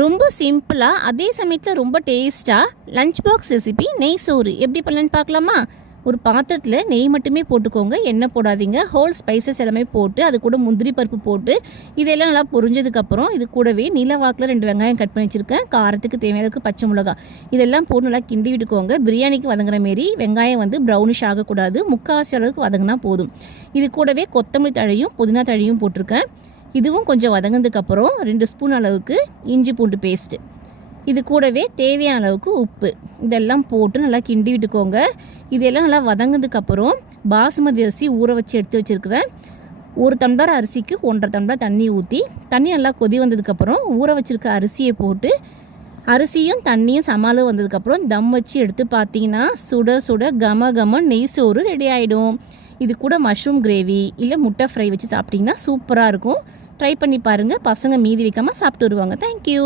ரொம்ப சிம்பிளாக அதே சமயத்தில் ரொம்ப டேஸ்ட்டாக லஞ்ச் பாக்ஸ் ரெசிபி நெய் சோறு எப்படி பண்ணலான்னு பார்க்கலாமா? ஒரு பாத்திரத்தில் நெய் மட்டுமே போட்டுக்கோங்க, எண்ணெய் போடாதீங்க. ஹோல் ஸ்பைசஸ் எல்லாமே போட்டு அது கூட முந்திரி பருப்பு போட்டு இதெல்லாம் நல்லா பொரிஞ்சதுக்கப்புறம் இது கூடவே நீலவாக்கில் 2 வெங்காயம் கட் பண்ணி வச்சுருக்கேன். காரத்துக்கு தேவையான பச்சை மிளகா இதெல்லாம் போட்டு நல்லா கிண்டி விட்டுக்கோங்க. பிரியாணிக்கு வதங்குற மாரி வெங்காயம் ப்ரௌனிஷ் ஆகக்கூடாது, முக்கால்வாசி அளவுக்கு வதங்கினா போதும். இது கூடவே கொத்தமல்லி தழையும் புதினா தழையும் போட்டிருக்கேன். இதுவும் கொஞ்சம் வதங்கினதுக்கப்புறம் 2 ஸ்பூன் அளவுக்கு இஞ்சி பூண்டு பேஸ்ட்டு, இது கூடவே தேவையான அளவுக்கு உப்பு இதெல்லாம் போட்டு நல்லா கிண்டி விட்டுக்கோங்க. இதெல்லாம் நல்லா வதங்கினதுக்கப்புறம் பாசுமதி அரிசி ஊற வச்சு எடுத்து வச்சுருக்கிறேன். 1 டம்ளர் அரிசிக்கு 1.5 டம்ளர் தண்ணி ஊற்றி தண்ணி நல்லா கொதி வந்ததுக்கப்புறம் ஊற வச்சுருக்க அரிசியை போட்டு அரிசியும் தண்ணியும் சமாளம் வந்ததுக்கப்புறம் தம் வச்சு எடுத்து பார்த்தீங்கன்னா சுட சுட கம கம நெய் சோறு ரெடி ஆகிடும். இது கூட மஷ்ரூம் கிரேவி இல்லை முட்டை ஃப்ரை வச்சு சாப்பிட்டிங்கன்னா சூப்பராக இருக்கும். ட்ரை பண்ணி பாருங்கள், பசங்க மீதி வைக்காமல் சாப்பிட்டு வருவாங்க. தேங்க்யூ.